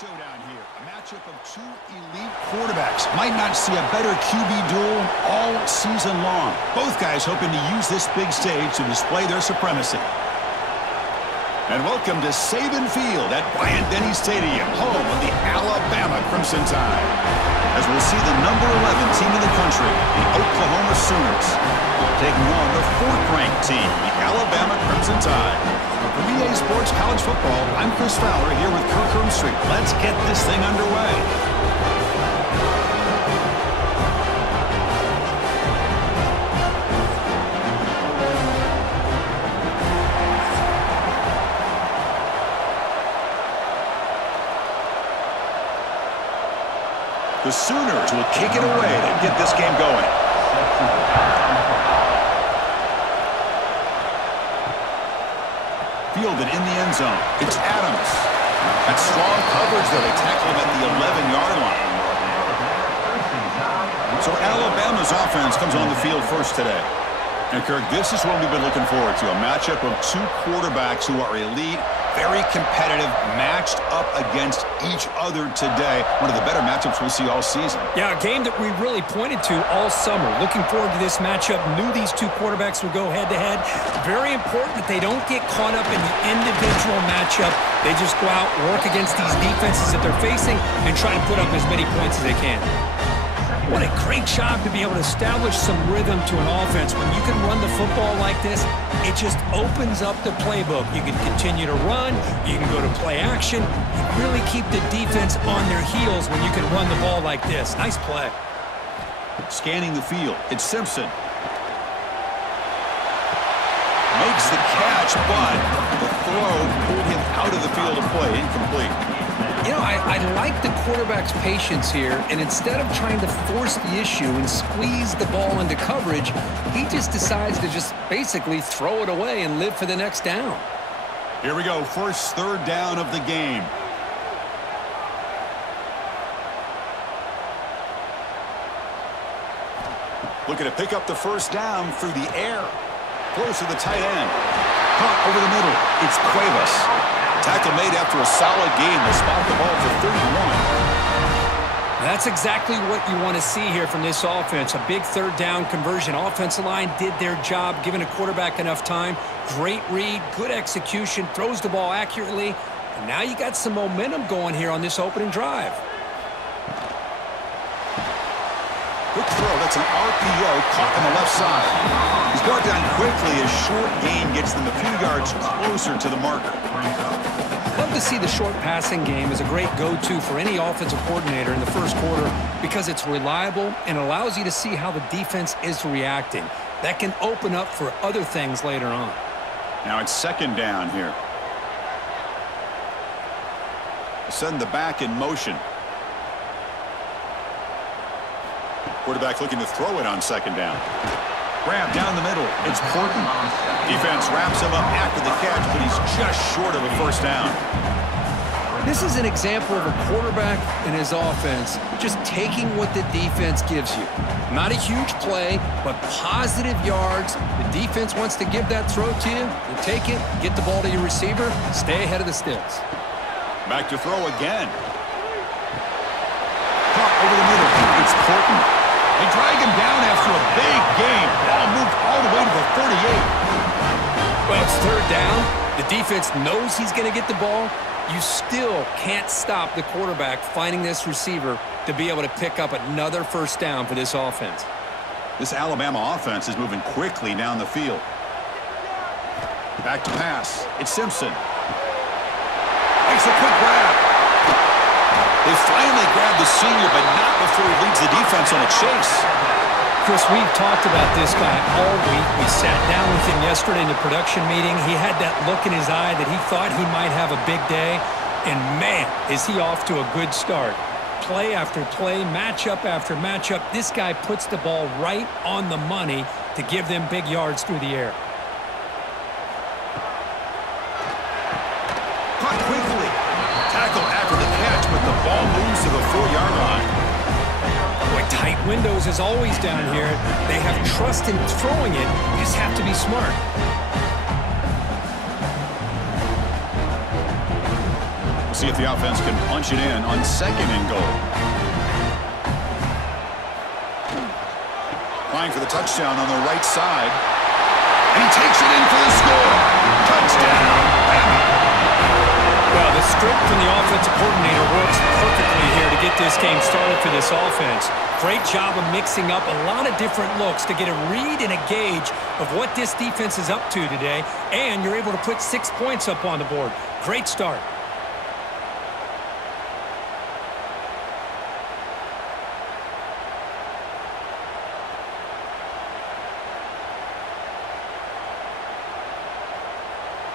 showdown here. A matchup of two elite quarterbacks. Might not see a better QB duel all season long. Both guys hoping to use this big stage to display their supremacy. And welcome to Saban Field at Bryant-Denny Stadium, home of the Alabama Crimson Tide. As we'll see the number 11 team in the country, the Oklahoma Sooners, taking on the 4th-ranked team, the Alabama Crimson Tide. For VA Sports College Football, I'm Chris Fowler here with Kirk Herbstreit. Let's get this thing underway. The Sooners will kick it away to get this game going. Fielded in the end zone. It's Adams. That's strong coverage there. They tackle him at the 11-yard line. So Alabama's offense comes on the field first today. And Kirk, this is what we've been looking forward to. A matchup of two quarterbacks who are elite, very competitive, matched up against each other today. One of the better matchups we'll see all season. Yeah, a game that we really pointed to all summer. Looking forward to this matchup. Knew these two quarterbacks would go head-to-head. Very important that they don't get caught up in the individual matchup. They just go out, work against these defenses that they're facing, and try to put up as many points as they can. What a great job to be able to establish some rhythm to an offense. When you can run the football like this, it just opens up the playbook. You can continue to run. You can go to play action. You really keep the defense on their heels when you can run the ball like this. Nice play. Scanning the field, it's Simpson. Makes the catch, but the throw pulled him out of the field of play. Incomplete. You know, I like the quarterback's patience here, and instead of trying to force the issue and squeeze the ball into coverage, he just decides to just basically throw it away and live for the next down. Here we go, first third down of the game. Looking to pick up the first down through the air. Close to the tight end. Caught over the middle. It's Cuevas. Tackle made after a solid game. They spot the ball for 31. That's exactly what you want to see here from this offense. A big third down conversion. Offensive line did their job, giving a quarterback enough time. Great read, good execution, throws the ball accurately. And now you got some momentum going here on this opening drive. Good throw. That's an RPO caught on the left side. He's brought down quickly as short gain gets them a few yards closer to the marker. Love to see the short passing game as a great go-to for any offensive coordinator in the first quarter because it's reliable and allows you to see how the defense is reacting. That can open up for other things later on. Now it's second down here. Send the back in motion. Quarterback looking to throw it on second down. Grab down the middle. It's Porton. Defense wraps him up after the catch, but he's just short of a first down. This is an example of a quarterback and his offense just taking what the defense gives you. Not a huge play, but positive yards. The defense wants to give that throw to you. You take it, get the ball to your receiver, stay ahead of the sticks. Back to throw again. Caught over the middle. It's Porton. They drag him down after a big gain. Ball moved all the way to the 38. Well, it's third down. The defense knows he's going to get the ball. You still can't stop the quarterback finding this receiver to be able to pick up another first down for this offense. This Alabama offense is moving quickly down the field. Back to pass. It's Simpson. Makes a quick grab. They finally grabbed the senior, but not before he leads the defense on a chase. Chris, we've talked about this guy all week. We sat down with him yesterday in the production meeting. He had that look in his eye that he thought he might have a big day. And, man, is he off to a good start. Play after play, matchup after matchup. This guy puts the ball right on the money to give them big yards through the air. Caught quickly. Tackle after the catch, but the ball moves to the 4-yard line. Boy, tight windows as always down here. They have trust in throwing it. You just have to be smart. see if the offense can punch it in on 2nd and goal. Trying for the touchdown on the right side. And he takes it in for the score. Touchdown, Bama. Well, the script from the offensive coordinator works perfectly here to get this game started for this offense. Great job of mixing up a lot of different looks to get a read and a gauge of what this defense is up to today, and you're able to put 6 points up on the board. Great start.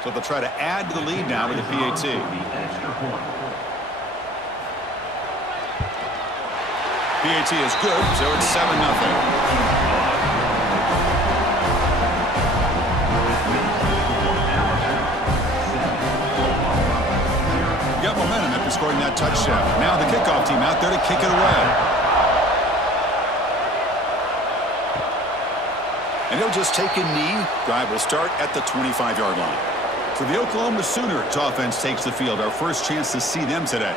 So they'll try to add to the lead now with the PAT. PAT is good, so it's 7-0. Got momentum after scoring that touchdown. Now the kickoff team out there to kick it away. And he'll just take a knee. Drive will start at the 25-yard line. So the Oklahoma Sooners offense takes the field. Our first chance to see them today.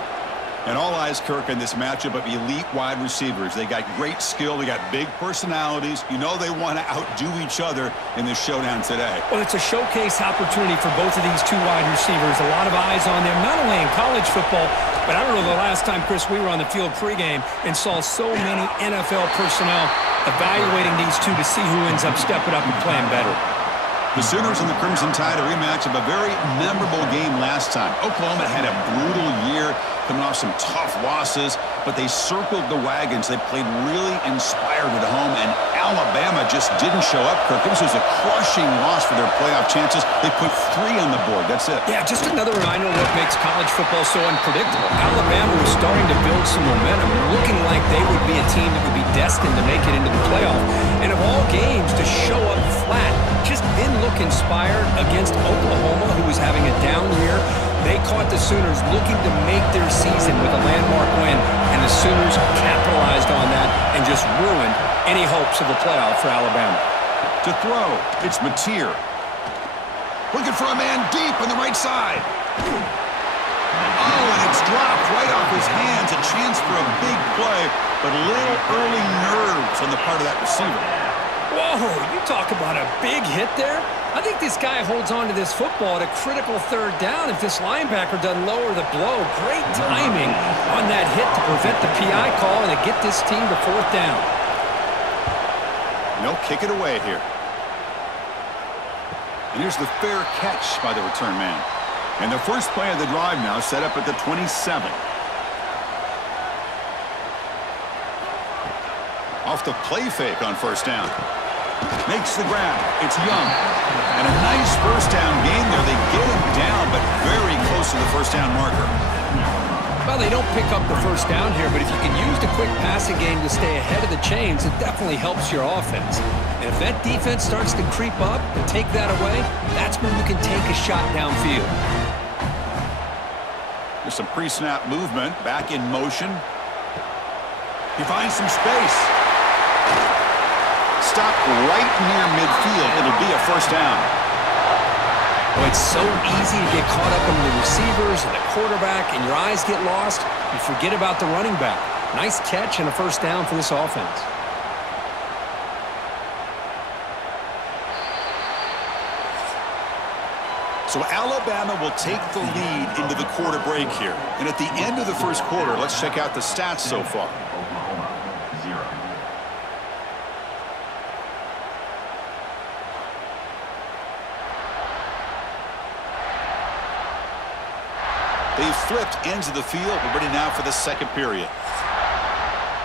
And all eyes, Kirk, in this matchup of elite wide receivers. They got great skill. They got big personalities. You know they want to outdo each other in this showdown today. Well, it's a showcase opportunity for both of these two wide receivers. A lot of eyes on them, not only in college football, but I don't know the last time, Chris, we were on the field pregame and saw so many NFL personnel evaluating these two to see who ends up stepping up and playing better. The Sooners and the Crimson Tide, a rematch of a very memorable game last time. Oklahoma had a brutal year, coming off some tough losses, but they circled the wagons. They played really inspired at home, and Alabama just didn't show up, Kirk. This was a crushing loss for their playoff chances. They put 3 on the board. That's it. Yeah, just another reminder of what makes college football so unpredictable. Alabama was starting to build some momentum, looking like they would be a team that would be destined to make it into the playoff. And of all games, to show up flat, just didn't look inspired against Oklahoma, who was having a down year. They caught the Sooners looking to make their season with a landmark win, and the Sooners capitalized on that and just ruined any hopes of the playoff for Alabama. To throw, it's Mateer. Looking for a man deep on the right side. Oh, and it's dropped right off his hands. A chance for a big play, but a little early nerves on the part of that receiver. Whoa, you talk about a big hit there. I think this guy holds on to this football at a critical 3rd down if this linebacker doesn't lower the blow. Great timing on that hit to prevent the PI call and to get this team to 4th down. No, kick it away here. And here's the fair catch by the return man. And the first play of the drive now set up at the 27. Off the play fake on 1st down. Makes the grab. It's Young. And a nice 1st down gain there. They get him down, but very close to the 1st down marker. Well, they don't pick up the 1st down here, but if you can use the quick passing game to stay ahead of the chains, it definitely helps your offense. And if that defense starts to creep up and take that away, that's when you can take a shot downfield. There's some pre-snap movement. Back in motion. He finds some space. Stop right near midfield. It'll be a 1st down. Well, it's so easy to get caught up in the receivers and the quarterback, and your eyes get lost. You forget about the running back. Nice catch and a 1st down for this offense. So Alabama will take the lead into the quarter break here. And at the end of the 1st quarter, let's check out the stats so far. They've flipped ends of the field. We're ready now for the 2nd period.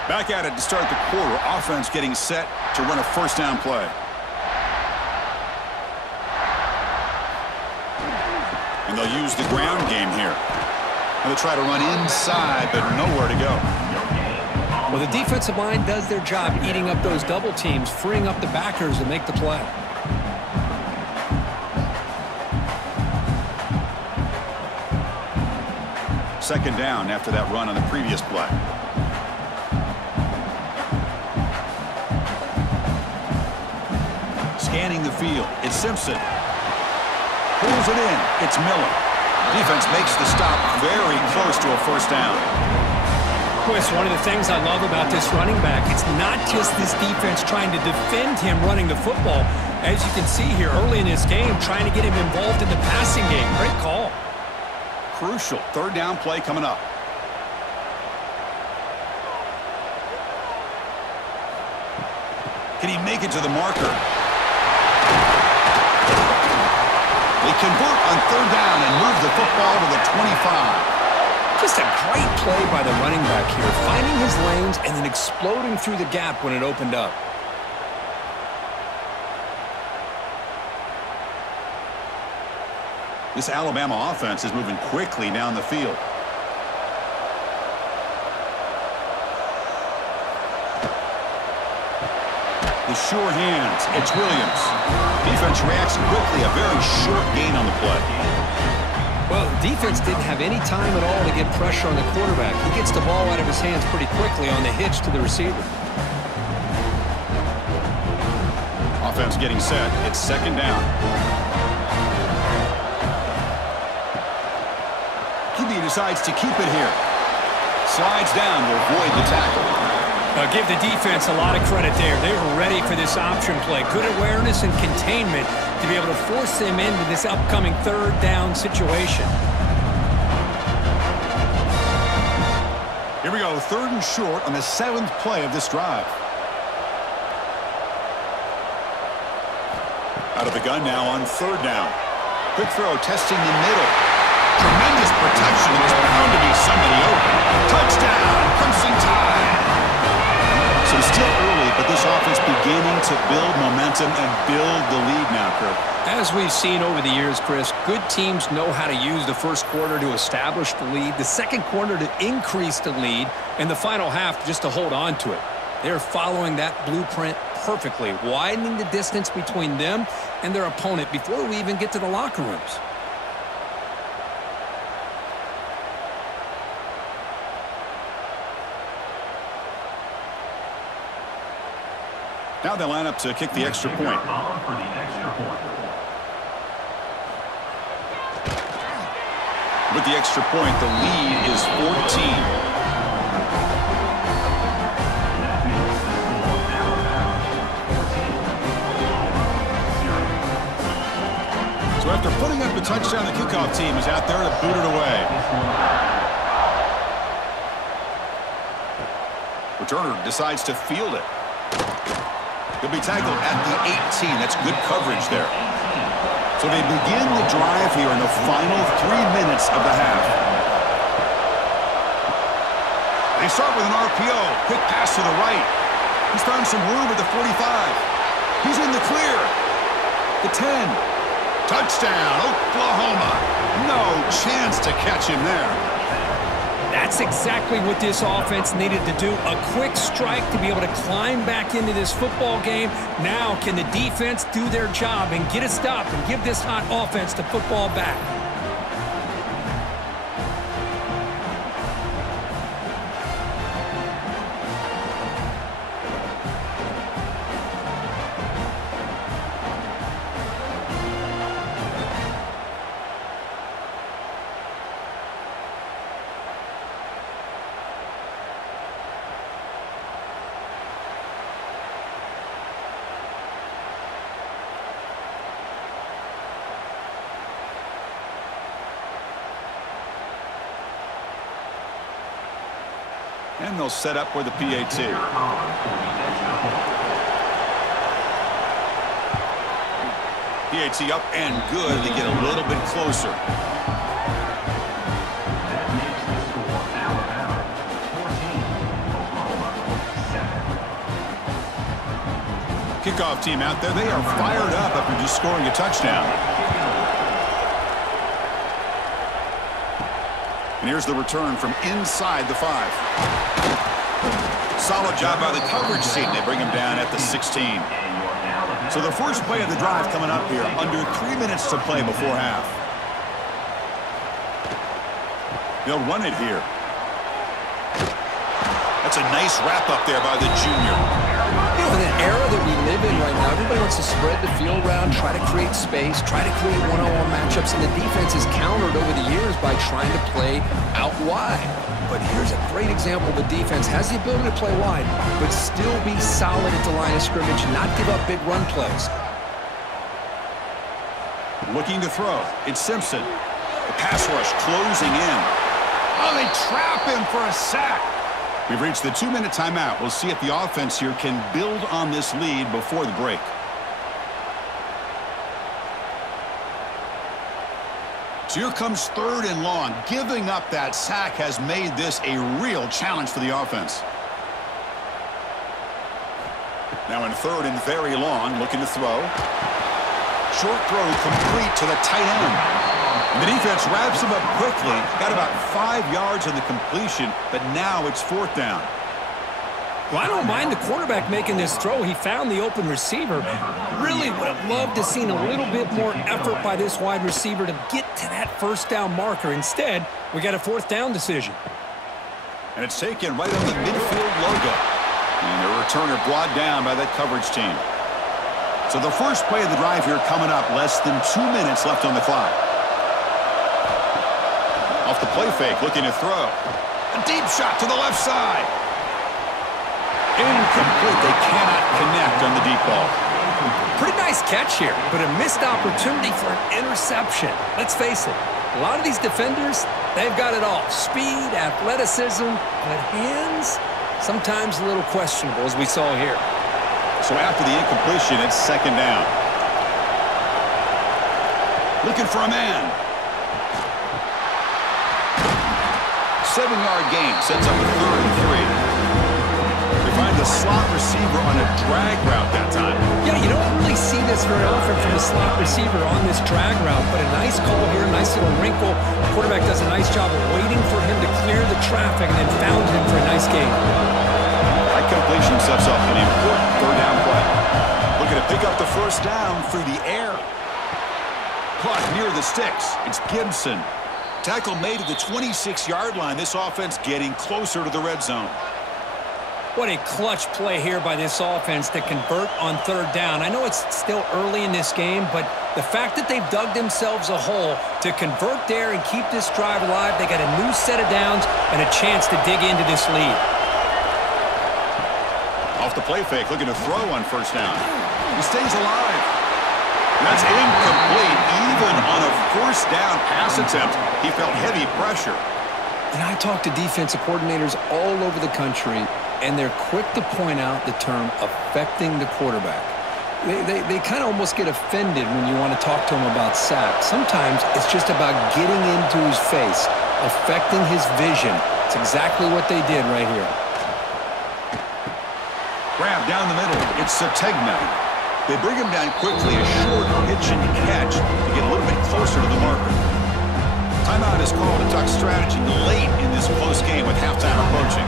Back at it to start the quarter. Offense getting set to run a 1st down play. And they'll use the ground game here. And they'll try to run inside, but nowhere to go. Well, the defensive line does their job eating up those double teams, freeing up the backers to make the play. Second down after that run on the previous play. Scanning the field. It's Simpson. Pulls it in. It's Miller. Defense makes the stop very close to a first down. Chris, one of the things I love about this running back, it's not just this defense trying to defend him running the football. As you can see here early in this game, trying to get him involved in the passing game. Great call. Crucial third down play coming up. Can he make it to the marker? They convert on third down and move the football to the 25. Just a great play by the running back here, finding his lanes and then exploding through the gap when it opened up. This Alabama offense is moving quickly down the field. The sure hands. It's Williams. Defense reacts quickly. A very short gain on the play. Well, the defense didn't have any time at all to get pressure on the quarterback. He gets the ball out of his hands pretty quickly on the hitch to the receiver. Offense getting set. It's second down. QB decides to keep it here. Slides down to avoid the tackle. Give the defense a lot of credit there. They were ready for this option play. Good awareness and containment to be able to force them into this upcoming third down situation. Here we go, third and short on the 7th play of this drive. Out of the gun now on third down. Quick throw testing the middle. Tremendous protection. There's bound to be somebody open. Touchdown, Crimson Tide. So still early, but this offense beginning to build momentum and build the lead now, Kirk. As we've seen over the years, Chris, good teams know how to use the first quarter to establish the lead, the second quarter to increase the lead, and the final half just to hold on to it. They're following that blueprint perfectly, widening the distance between them and their opponent before we even get to the locker rooms. Now they line up to kick the extra point. With the extra point, the lead is 14. So after putting up the touchdown, the kickoff team is out there to boot it away. Returner decides to field it. He'll be tackled at the 18. That's good coverage there. So they begin the drive here in the final 3 minutes of the half. They start with an RPO. Quick pass to the right. He's found some room at the 45. He's in the clear. The 10. Touchdown, Oklahoma. No chance to catch him there. That's exactly what this offense needed to do. A quick strike to be able to climb back into this football game. Now can the defense do their job and get a stop and give this hot offense the football back? And they'll set up with the PAT. PAT up and good. They get a little bit closer. Kickoff team out there. They are fired up after just scoring a touchdown. And here's the return from inside the 5. Solid job by the coverage team. They bring him down at the 16. So the first play of the drive coming up here. Under 3 minutes to play before half. They'll run it here. That's a nice wrap up there by the junior. He'll In an era that we live in right now, everybody wants to spread the field around, try to create space, try to create one-on-one matchups, and the defense is countered over the years by trying to play out wide. But here's a great example of a defense has the ability to play wide, but still be solid at the line of scrimmage, not give up big run plays. Looking to throw. It's Simpson. The pass rush closing in. Oh, they trap him for a sack. We've reached the 2-minute timeout. We'll see if the offense here can build on this lead before the break. So here comes 3rd and long. Giving up that sack has made this a real challenge for the offense. Now in 3rd and very long, looking to throw. Short throw complete to the tight end. The defense wraps him up quickly. Got about 5 yards on the completion, but now it's 4th down. Well, I don't mind the quarterback making this throw. He found the open receiver. Really would have loved to seen a little bit more effort by this wide receiver to get to that 1st down marker. Instead, we got a 4th down decision. And it's taken right on the midfield logo. And the returner brought down by that coverage team. So the first play of the drive here coming up, less than 2 minutes left on the clock. Off the play fake, looking to throw. A deep shot to the left side. Incomplete. They cannot connect on the deep ball. Pretty nice catch here, but a missed opportunity for an interception. Let's face it, a lot of these defenders, they've got it all. Speed, athleticism, but hands, sometimes a little questionable, as we saw here. So after the incompletion, it's 2nd down. Looking for a man. 7-yard gain sets up a 3rd and 3. They find the slot receiver on a drag route that time. Yeah, you don't really see this very often from a slot receiver on this drag route, but a nice call here, nice little wrinkle. The quarterback does a nice job of waiting for him to clear the traffic and then found him for a nice gain. That completion sets up an important 3rd down play. Looking to pick up the 1st down through the air. Clock near the sticks. It's Gibson. Tackle made at the 26-yard line. This offense getting closer to the red zone. What a clutch play here by this offense to convert on 3rd down. I know it's still early in this game, but the fact that they've dug themselves a hole to convert there and keep this drive alive, they got a new set of downs and a chance to dig into this lead. Off the play fake, looking to throw on 1st down. He stays alive. That's incomplete. Even on a 1st down pass attempt, he felt heavy pressure. And I talk to defensive coordinators all over the country, and they're quick to point out the term affecting the quarterback. They kind of almost get offended when you want to talk to them about sacks. Sometimes it's just about getting into his face, affecting his vision. It's exactly what they did right here. Grab down the middle. It's Sategna. They bring him down quickly, a short pitch and catch to get a little bit closer to the marker. Timeout is called to talk strategy late in this close game with halftime approaching.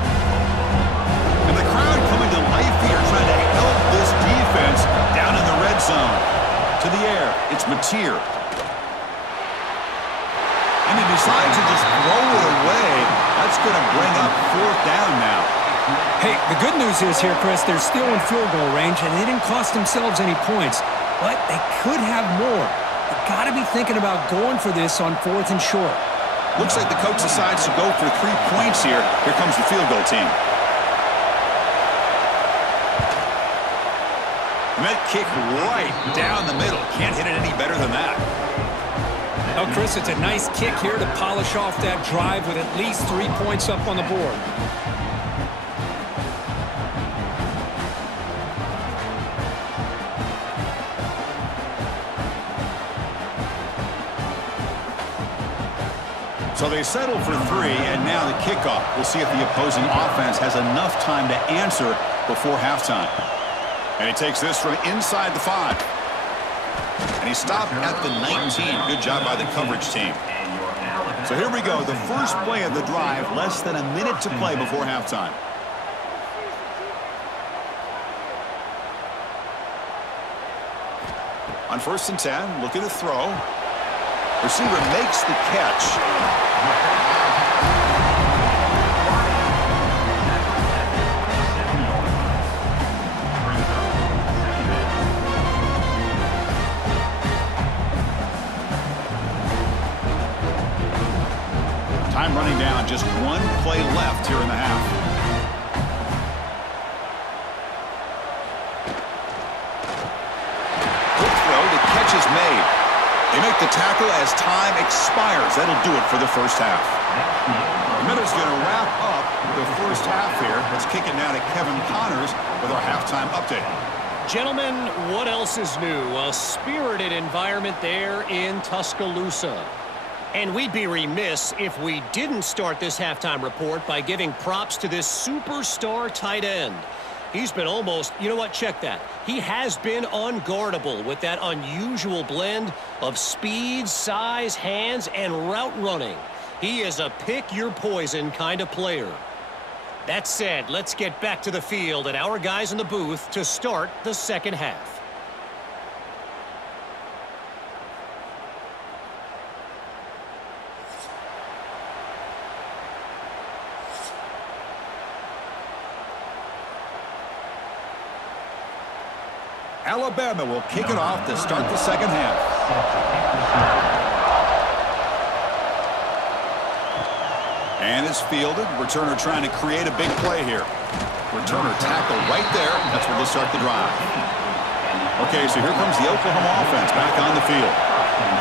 And the crowd coming to life here trying to help this defense down in the red zone. To the air, it's Mateer. And he decides to just throw it away. That's going to bring up 4th down now. Hey, the good news is here, Chris, they're still in field goal range, and they didn't cost themselves any points, but they could have more. They've got to be thinking about going for this on 4th and short. Looks like the coach decides to go for 3 points here. Here comes the field goal team. And that kick right down the middle. Can't hit it any better than that. Oh, Chris, it's a nice kick here to polish off that drive with at least 3 points up on the board. So they settle for 3, and now the kickoff. We'll see if the opposing offense has enough time to answer before halftime. And he takes this from inside the 5. And he stopped at the 19. Good job by the coverage team. So here we go. The first play of the drive, less than a minute to play before halftime. On 1st and 10, looking to throw. Receiver makes the catch. left here in the half. Quick throw, the catch is made. They make the tackle as time expires. That'll do it for the first half. The Minutes going to wrap up the first half here. Let's kick it now to Kevin Connors with our halftime update. Gentlemen, what else is new? A spirited environment there in Tuscaloosa. And we'd be remiss if we didn't start this halftime report by giving props to this superstar tight end. He's been almost, you know what, check that. He has been unguardable with that unusual blend of speed, size, hands, and route running. He is a pick-your-poison kind of player. That said, let's get back to the field and our guys in the booth to start the second half. Alabama will kick it off to start the second half. And it's fielded. Returner trying to create a big play here. Returner tackle right there. That's where they'll start the drive. Okay, so here comes the Oklahoma offense back on the field.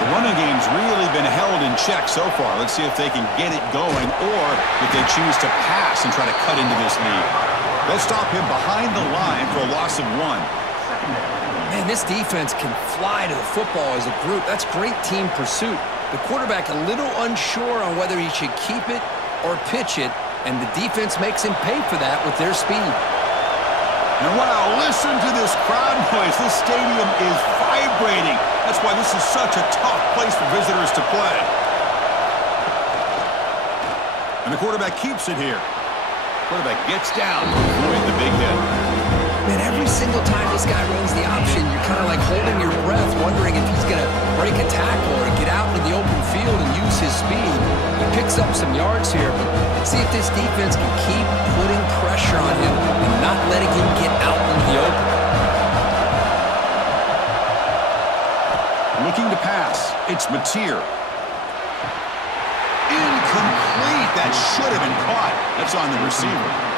The running game's really been held in check so far. Let's see if they can get it going or if they choose to pass and try to cut into this lead. They'll stop him behind the line for a loss of 1. Man, this defense can fly to the football as a group. That's great team pursuit. The quarterback a little unsure on whether he should keep it or pitch it, and the defense makes him pay for that with their speed. And wow, listen to this crowd noise. This stadium is vibrating. That's why this is such a tough place for visitors to play. And the quarterback keeps it here. Quarterback gets down, avoiding the big hit. Man, every single time this guy runs the option, you're kind of like holding your breath, wondering if he's going to break a tackle or get out into the open field and use his speed. He picks up some yards here, but see if this defense can keep putting pressure on him and not letting him get out into the open. Looking to pass. It's Mateer. Incomplete. That should have been caught. That's on the receiver.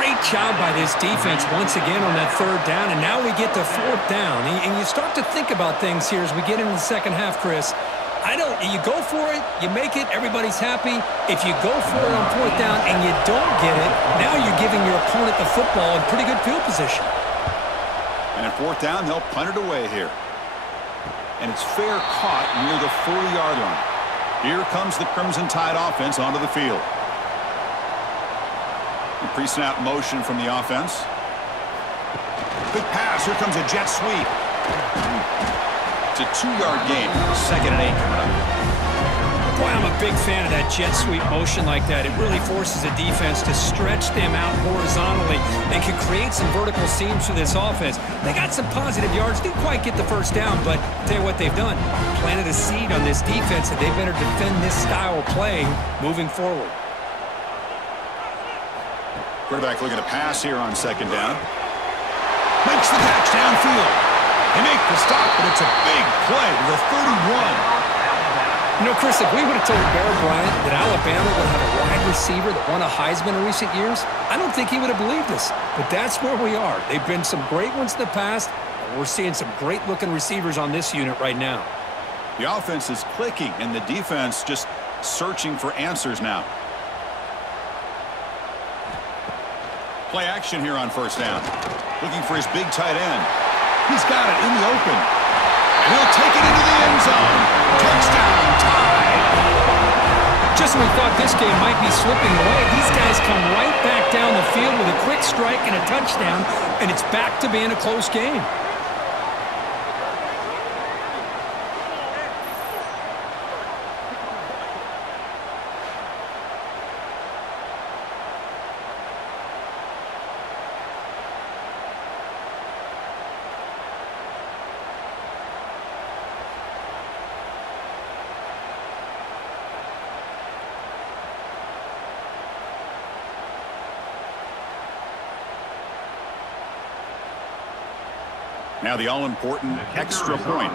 Great job by this defense once again on that third down, and now we get to fourth down. And you start to think about things here as we get into the second half, Chris. You go for it, you make it, everybody's happy. If you go for it on fourth down and you don't get it, now you're giving your opponent the football in pretty good field position. And at fourth down, they'll punt it away here. And it's fair caught near the 40-yard line. Here comes the Crimson Tide offense onto the field. Pre-snap motion from the offense. Big pass. Here comes a jet sweep. It's a 2-yard gain. 2nd and 8 coming up. Boy, I'm a big fan of that jet sweep motion like that. It really forces the defense to stretch them out horizontally and can create some vertical seams for this offense. They got some positive yards. Didn't quite get the first down, but I'll tell you what they've done. Planted a seed on this defense that they better defend this style of playing moving forward. Quarterback looking to pass here on 2nd down. Makes the catch downfield. They make the stop, but it's a big play to the 31. You know, Chris, if we would have told Bear Bryant that Alabama would have a wide receiver that won a Heisman in recent years, I don't think he would have believed us. But that's where we are. They've been some great ones in the past, and we're seeing some great-looking receivers on this unit right now. The offense is clicking, and the defense just searching for answers now. Play action here on 1st down. Looking for his big tight end. He's got it in the open. And he'll take it into the end zone. Touchdown, Tide. Just when we thought this game might be slipping away, these guys come right back down the field with a quick strike and a touchdown, and it's back to being a close game. Now the all-important extra point.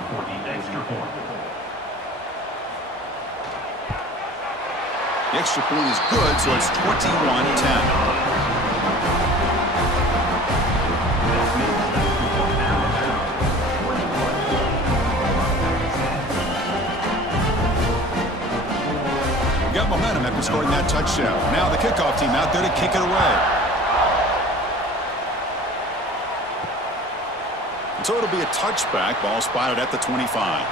The extra point is good, so it's 21-10. Got momentum after scoring that touchdown. Now the kickoff team out there to kick it away. So it'll be a touchback. Ball spotted at the 25.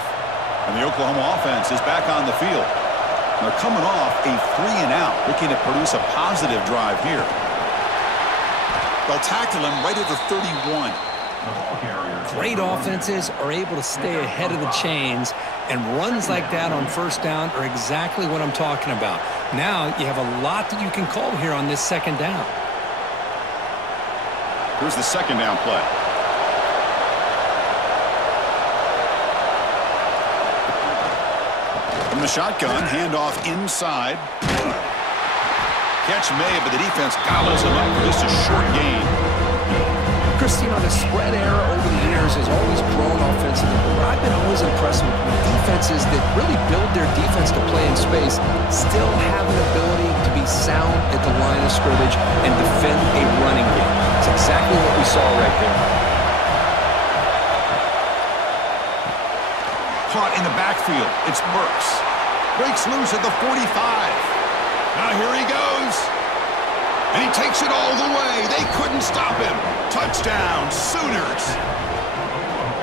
And the Oklahoma offense is back on the field. They're coming off a 3-and-out, looking to produce a positive drive here. They'll tackle him right at the 31. Great offenses are able to stay ahead of the chains, and runs like that on first down are exactly what I'm talking about. Now you have a lot that you can call here on this second down. Here's the second down play. From the shotgun, handoff inside. Catch made, but the defense gobbles him up for just a short gain. Christine, the spread era over the years has always grown offensively, but I've been always impressed with defenses that really build their defense to play in space, still have an ability to be sound at the line of scrimmage and defend a running game. It's exactly what we saw right there. Caught in the backfield. It's Burks. Breaks loose at the 45. Now here he goes. And he takes it all the way. They couldn't stop him. Touchdown, Sooners.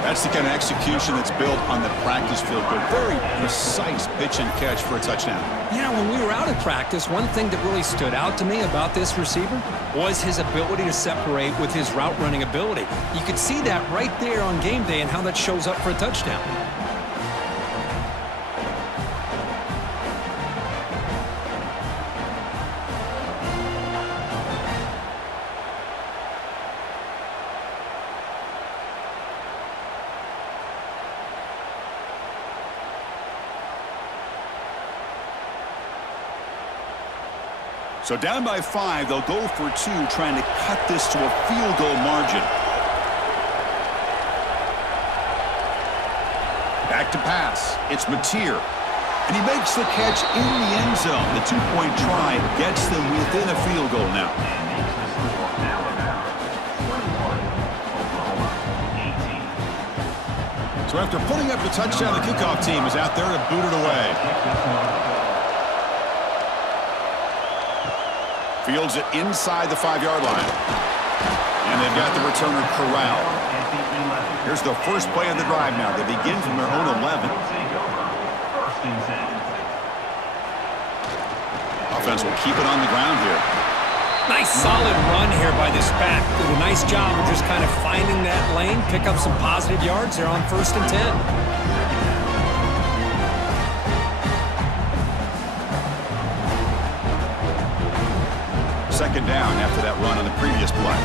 That's the kind of execution that's built on the practice field. A very precise pitch and catch for a touchdown. Yeah, when we were out at practice, one thing that really stood out to me about this receiver was his ability to separate with his route running ability. You could see that right there on game day and how that shows up for a touchdown. So down by 5, they'll go for 2, trying to cut this to a field goal margin. Back to pass. It's Mateer. And he makes the catch in the end zone. The 2-point try gets them within a field goal now. So after putting up the touchdown, the kickoff team is out there to boot it away. Fields it inside the 5-yard line. And they've got the returner corralled. Here's the first play of the drive now. They begin from their own 11. Offense will keep it on the ground here. Nice solid run here by this back. Did a nice job of just kind of finding that lane, pick up some positive yards there on 1st and 10. Second down after that run on the previous play.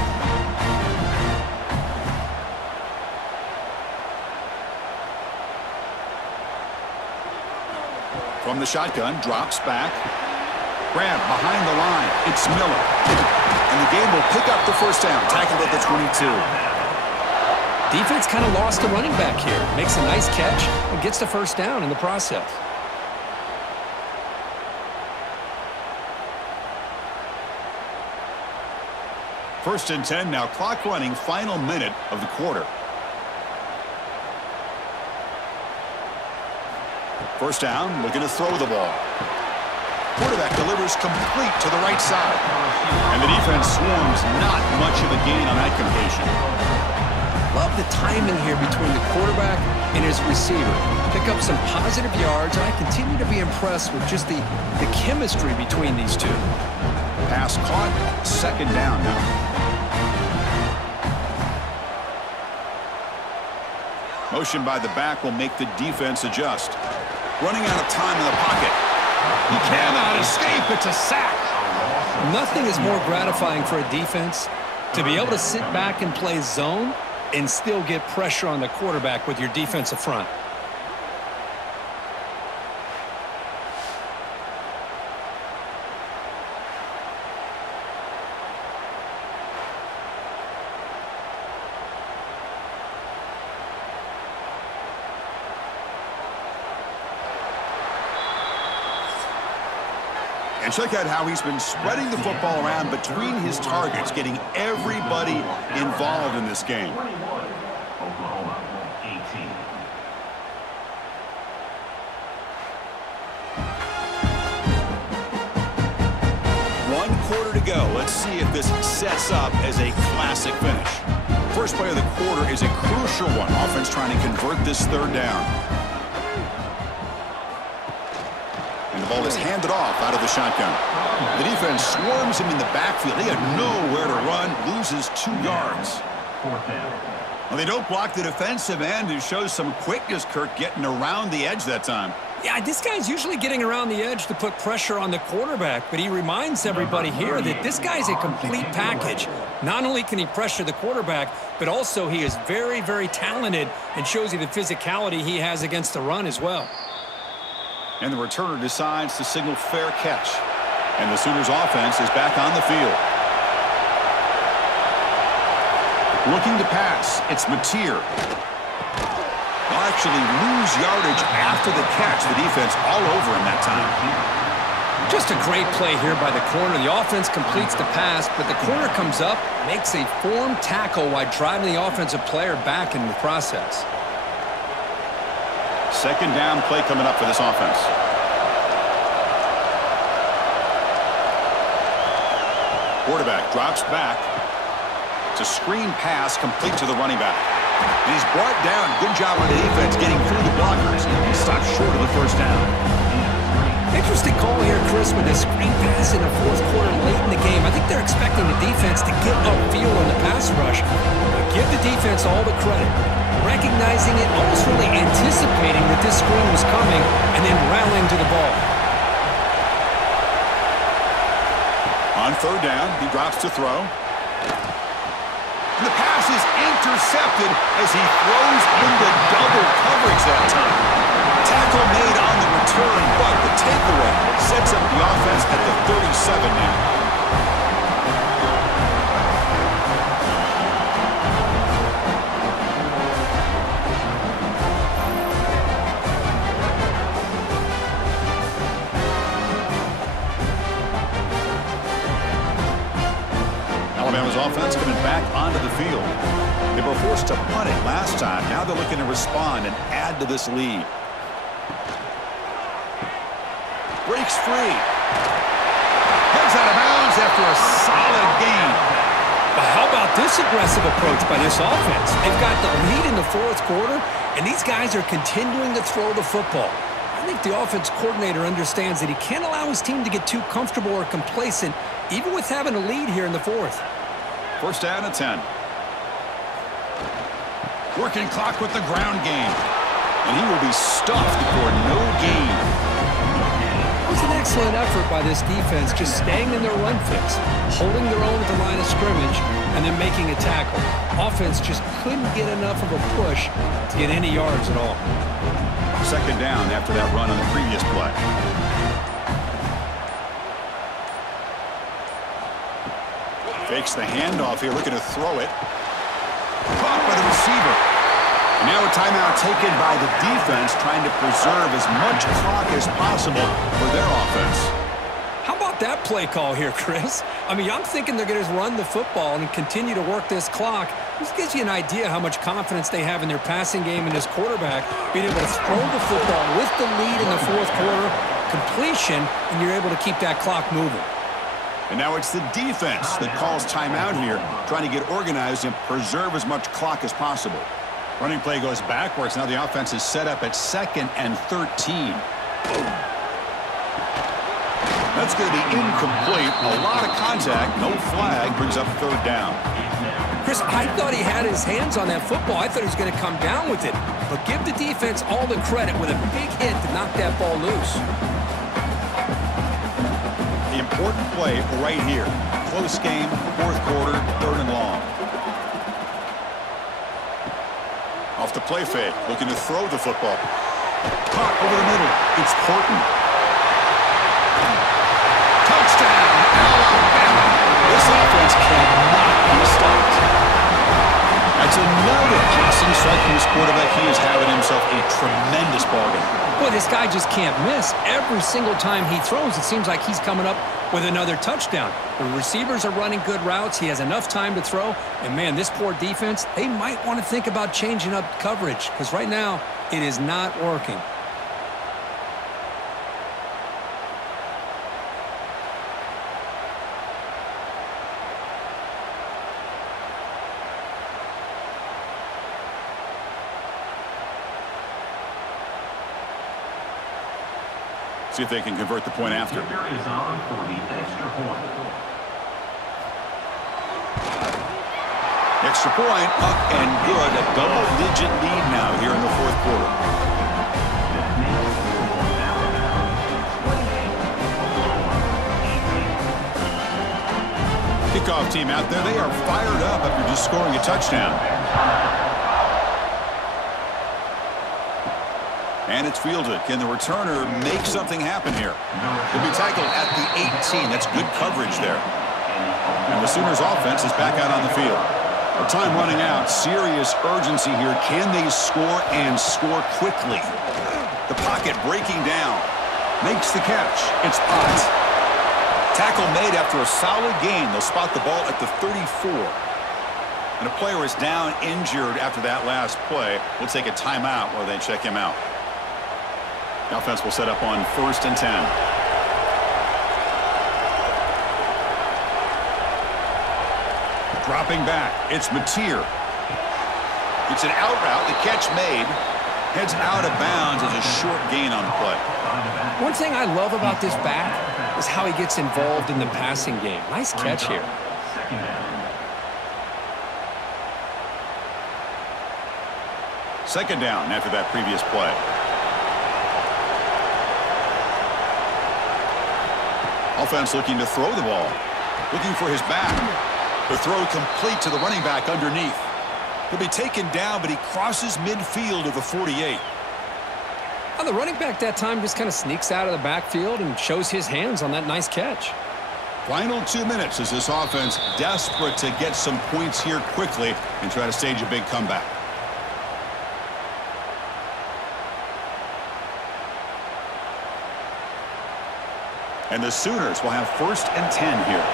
From the shotgun, drops back. Grab behind the line. It's Miller. And the game will pick up the first down. Tackled at the 22. Defense kind of lost the running back here. Makes a nice catch and gets the first down in the process. First and 10, now clock running, final minute of the quarter. First down, looking to throw the ball. Quarterback delivers complete to the right side. And the defense swarms, not much of a gain on that completion. Love the timing here between the quarterback and his receiver. Pick up some positive yards, and I continue to be impressed with just the chemistry between these two. Pass caught, second down now. Motion by the back will make the defense adjust. Running out of time in the pocket. He cannot escape. It's a sack. Nothing is more gratifying for a defense to be able to sit back and play zone and still get pressure on the quarterback with your defensive front. And check out how he's been spreading the football around between his targets, getting everybody involved in this game. Oklahoma, 18. One quarter to go. Let's see if this sets up as a classic finish. First play of the quarter is a crucial one. Offense trying to convert this third down. And the ball is handed off out of the shotgun. The defense swarms him in the backfield. He had nowhere to run, loses 2 yards. Fourth down. Well, they don't block the defensive end, who shows some quickness, Kirk, getting around the edge that time. Yeah, this guy's usually getting around the edge to put pressure on the quarterback, but he reminds everybody here that this guy's a complete package. Not only can he pressure the quarterback, but also he is very, very talented and shows you the physicality he has against the run as well. And the returner decides to signal fair catch. And the Sooners offense is back on the field. Looking to pass, it's Mateer. They'll actually lose yardage after the catch. The defense all over him that time. Just a great play here by the corner. The offense completes the pass, but the corner comes up, makes a form tackle while driving the offensive player back in the process. Second down play coming up for this offense. Quarterback drops back. It's a screen pass complete to the running back. And he's brought down. Good job on the defense getting through the blockers. He stopped short of the first down. Interesting call here, Chris, with a screen pass in the fourth quarter late in the game. I think they're expecting the defense to get upfield on the pass rush. But give the defense all the credit. Recognizing it, almost really anticipating that this screen was coming, and then rallying to the ball. On third down, he drops to throw. And the pass is intercepted as he throws into double coverage that time. Tackle made on the return, but the takeaway sets up the offense at the 37 now. Alabama's offense coming back onto the field. They were forced to punt it last time. Now they're looking to respond and add to this lead. Breaks free. Heads out of bounds after a solid gain. But how about this aggressive approach by this offense? They've got the lead in the fourth quarter, and these guys are continuing to throw the football. I think the offense coordinator understands that he can't allow his team to get too comfortable or complacent, even with having a lead here in the fourth. First down and 10. Working clock with the ground game. And he will be stuffed for no gain. It was an excellent effort by this defense, just staying in their run fix, holding their own at the line of scrimmage, and then making a tackle. Offense just couldn't get enough of a push to get any yards at all. Second down after that run on the previous play. Fakes the handoff here, looking to throw it. Caught by the receiver. And now a timeout taken by the defense, trying to preserve as much clock as possible for their offense. How about that play call here, Chris? I mean, I'm thinking they're going to run the football and continue to work this clock. This gives you an idea how much confidence they have in their passing game and this quarterback being able to throw the football with the lead in the fourth quarter, completion, and you're able to keep that clock moving. And now it's the defense that calls timeout here, trying to get organized and preserve as much clock as possible. Running play goes backwards. Now the offense is set up at 2nd and 13. That's going to be incomplete. A lot of contact. No flag. Brings up third down. Chris, I thought he had his hands on that football. I thought he was going to come down with it. But give the defense all the credit with a big hit to knock that ball loose. The important play right here. Close game, fourth quarter, 3rd and long. Off the play fake, looking to throw the football. Caught over the middle. It's Horton. Touchdown, Alabama. This offense cannot be stopped. That's another passing strike from this quarterback, he is having himself a tremendous ballgame. Boy, this guy just can't miss. Every single time he throws, it seems like he's coming up with another touchdown. The receivers are running good routes. He has enough time to throw. And, man, this poor defense, they might want to think about changing up coverage because right now it is not working. See if they can convert the point after. Kicker is on for the extra point. Extra point, up and good. A double-digit lead now here in the fourth quarter. Kickoff team out there, they are fired up after just scoring a touchdown. And it's fielded. Can the returner make something happen here? He'll be tackled at the 18. That's good coverage there. And the Sooners offense is back out on the field. The time running out. Serious urgency here. Can they score and score quickly? The pocket breaking down. Makes the catch. It's Potts. Tackle made after a solid gain. They'll spot the ball at the 34. And a player is down injured after that last play. We'll take a timeout while they check him out. The offense will set up on 1st and 10. Dropping back, it's Mateer. It's an out route. The catch made. Heads out of bounds as a short gain on the play. One thing I love about this back is how he gets involved in the passing game. Nice catch here. Second down after that previous play. Offense looking to throw the ball. Looking for his back. The throw complete to the running back underneath. He'll be taken down, but he crosses midfield of the 48. Well, the running back that time just kind of sneaks out of the backfield and shows his hands on that nice catch. Final 2 minutes as this offense desperate to get some points here quickly and try to stage a big comeback. And the Sooners will have 1st and 10 here.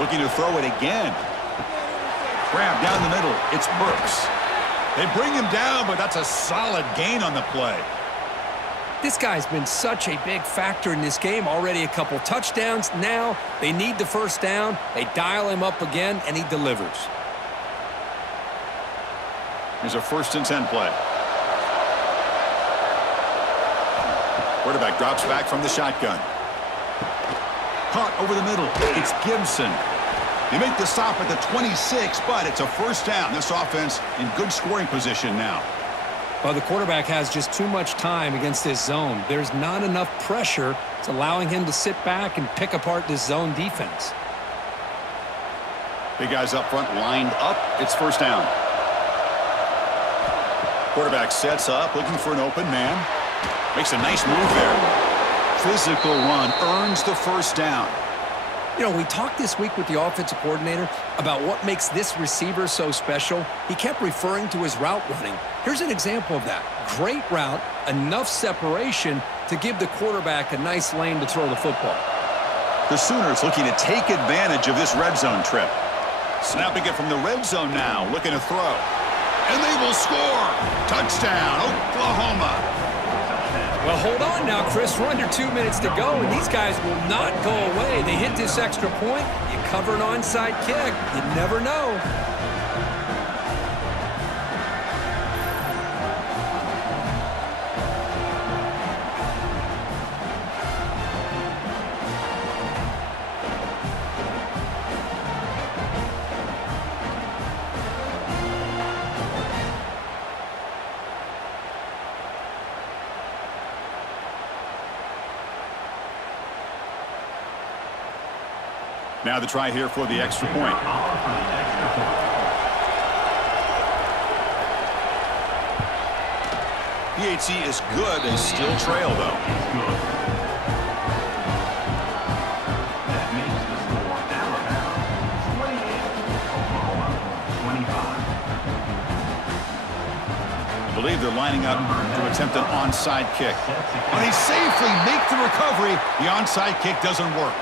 Looking to throw it again. Grab down the middle. It's Burks. They bring him down, but that's a solid gain on the play. This guy's been such a big factor in this game. Already a couple touchdowns. Now they need the 1st down. They dial him up again, and he delivers. Here's a 1st and 10 play. Quarterback drops back from the shotgun. Caught over the middle. It's Gibson. They make the stop at the 26, but it's a 1st down. This offense in good scoring position now. Well, the quarterback has just too much time against this zone. There's not enough pressure. It's allowing him to sit back and pick apart this zone defense. Big guys up front lined up. It's 1st down. Quarterback sets up, looking for an open man. Makes a nice move there. Physical run, earns the 1st down. You know, we talked this week with the offensive coordinator about what makes this receiver so special. He kept referring to his route running. Here's an example of that. Great route, enough separation to give the quarterback a nice lane to throw the football. The Sooners looking to take advantage of this red zone trip. Snapping it from the red zone now, looking to throw. And they will score. Touchdown, Oklahoma. Well, hold on now, Chris. We're under 2 minutes to go, and these guys will not go away. They hit this extra point. You cover an onside kick. You never know. Now the try here for the extra point. PAT is good. They still trail, though. believe they're lining up to attempt an onside kick. When they safely make the recovery, the onside kick doesn't work.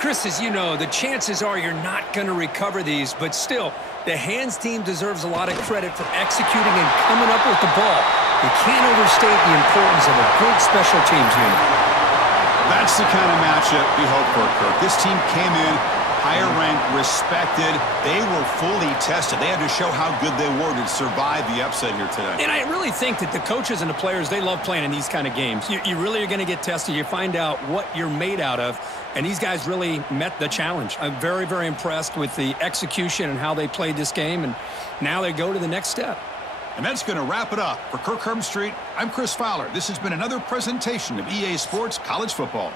Chris, as you know, the chances are you're not going to recover these, but still, the hands team deserves a lot of credit for executing and coming up with the ball. You can't overstate the importance of a good special teams unit. That's the kind of matchup we hope for, Kirk. This team came in higher ranked, respected. They were fully tested. They had to show how good they were to survive the upset here today. And I really think that the coaches and the players, they love playing in these kind of games. You really are going to get tested. You find out what you're made out of. And these guys really met the challenge. I'm very, very impressed with the execution and how they played this game. And now they go to the next step. And that's going to wrap it up. For Kirk Herbstreit, I'm Chris Fowler. This has been another presentation of EA Sports College Football.